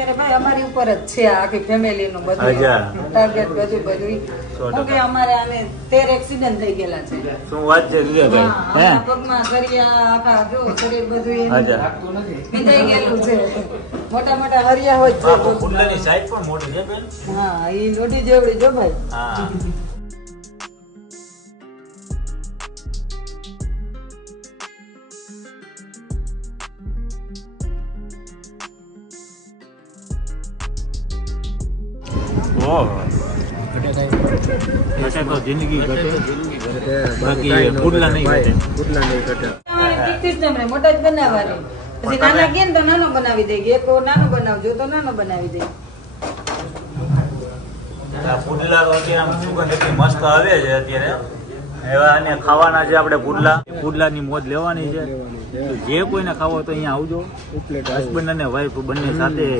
અત્યારે ભાઈ અમારી ઉપર જ છે આખી ફેમિલી નું બધું ટાર્ગેટ બધું કે અમારે આને 13 એક્સિડન્ટ થઈ ગયેલા છે. શું વાત છે ભાઈ? પગમાં સરિયા આખા જો શરીર બધું ભીંજાઈ ગયેલું છે. મોટા મોટા હરિયા હોય છે. પુડલાની સાઈઝ પણ મોટી છે બેન. હા ઈ લોટી જેવડી જો ભાઈ. હા ઘટે તો જિંદગી ઘટે બાકી પુડલા નહીં ઘટે. સિસ્ટમ રે મોટા જ બનાવવાની. પછી નાના કે તો નાનો બનાવી દે. એક નાનો બનાવજો તો નાનો બનાવી દે. પુડલા તો અત્યારે આમ સુગંધ એટલી મસ્ત આવે છે અત્યારે. એવા અને ખાવાના છે આપણે પુડલાની મોજ લેવાની છે. જે કોઈને ખાવો તો અહીંયા આવજો. હસબન્ડ અને વાઈફ બંને સાથે